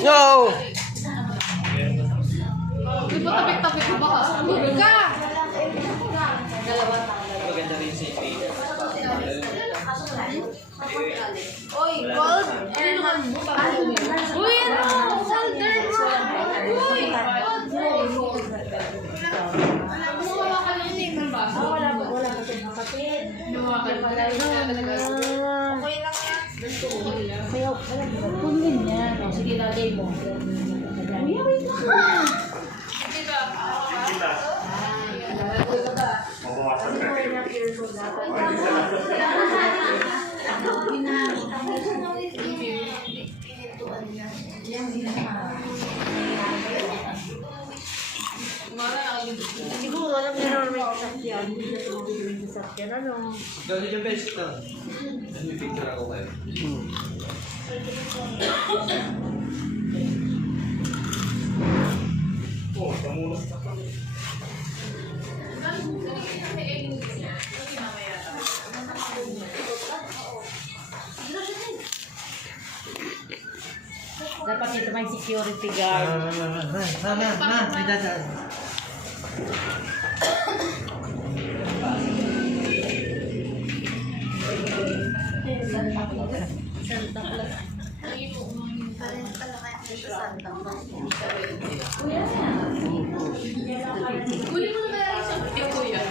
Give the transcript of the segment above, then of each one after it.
No! Di ba tapik-tapik ko ba? Tulog ka! Maganda rin si Pete. Oy, cold! Uy, ano? Solder mo! Uy! Gumawa ka ng table ba? Wala pa siyang kapatid. Gumawa ka ng table. Okay lang yan. Kaya, kung ganyan. O, sige, lagay mo. Kuya, wait lang. Sige ba? Siguro, alam niya naman may sasakyan. Hindi siya tumagin yung sasakyan. Ano? Gawin yung best ito. May picture ako kayo. Oh, kamulas na kami. Dapat ito may security guard. May dadaan. Kunin mo na ba yung isang kaya kuya?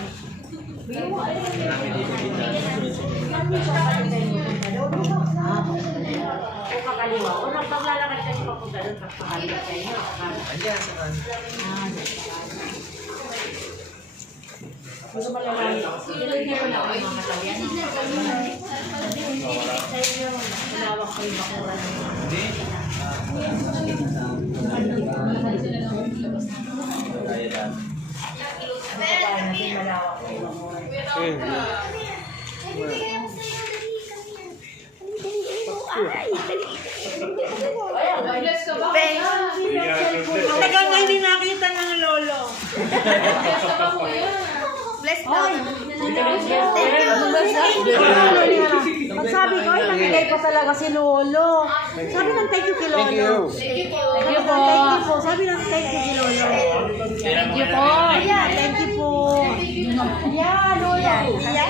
O kakaliwa. O paglalakad ka niyo papunta doon, pagpakalit ka niyo. Andiyan sa kan. Gusto mo lang lang. Nilagyan mo na ako yung mga katalyan. Sa inyo, malawak ko yung bakuran. Hindi. Kaya lang. Kaya natin malawak ko yung bakuran. Bless ka ba? Tagal nga hindi nakita ng lolo. Bless ka ba kuya? Bless ka. Pagsabi ko, ay namigay pa talaga si lolo. Sabi ng thank you kay lolo. Thank you. Thank you po. Thank you po. Thank you po. Sabi ng thank you kay lolo. Thank you po. Ayan, thank you po. Ayan, lolo. Ayan.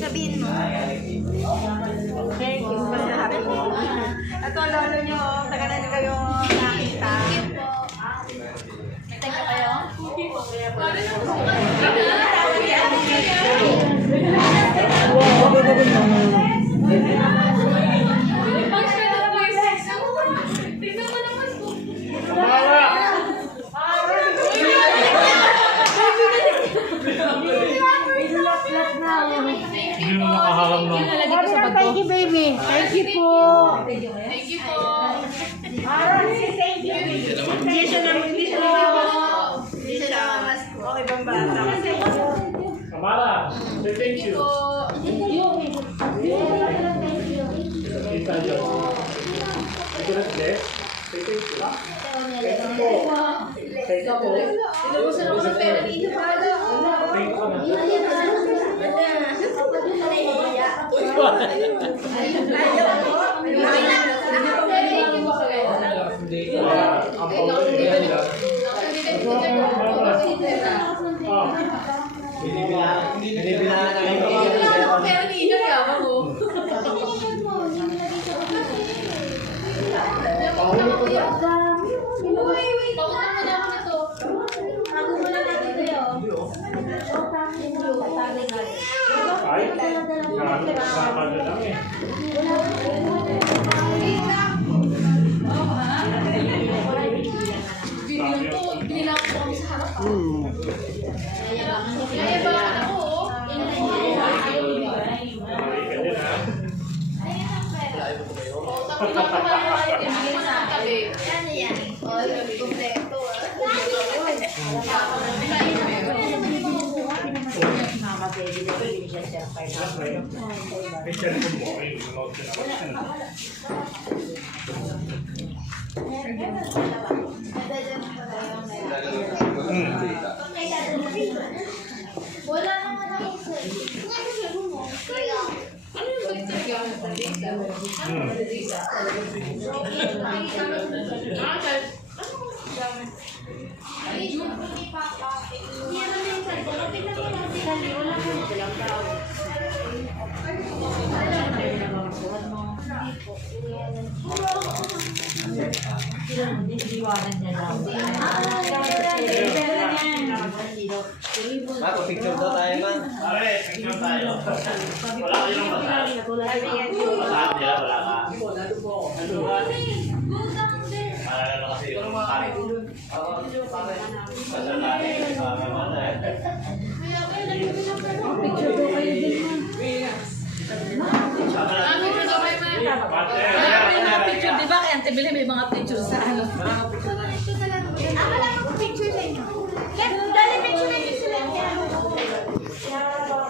Sabihin mo. Thank you. Ito, lolo nyo. Taga na kayo nakita. Teka kayo? Hindi mo nakaharang na. Sabi ng thank you, baby. Thank you po. Thank you po. Thank you, baby. Hindi siya naman. Hindi siya mas okay bang bata. Kamara, say thank you. Kita yun. Ito na siya. Say thank you. Thank you po. Thank you po. Tinubusan ako ng pera dito para. Thank you na. Ang pangalaman nila. Binibilaan na kayo. Pero hindi ka mo. Pahuli ko na. Pautang mo na ako nito. Ay, nakakal na lang eh. Binila ko kami sa harap. Kaya ba ako? Mama, baby. Last na yun. May cellphone mo. Ay, nanonood ka na. Wala naman ako sa... Ano yung picture gamit ng Lisa? Ano yung Lisa? Ay, hindi pa pa. Hindi naman yung cellphone. Kapit na lang sila. Wala ko silang tao. Mako, picture daw tayo, man. Pare, picture tayo. Wala kayo ng bata. Wala ka. Maalala na kasi yung pare. Pasal natin. Kasama mo na eh. Picture ko kayo din man. Picture, di ba? Kaya antibili may mga picture sa ano. Wala akong picture sa inyo.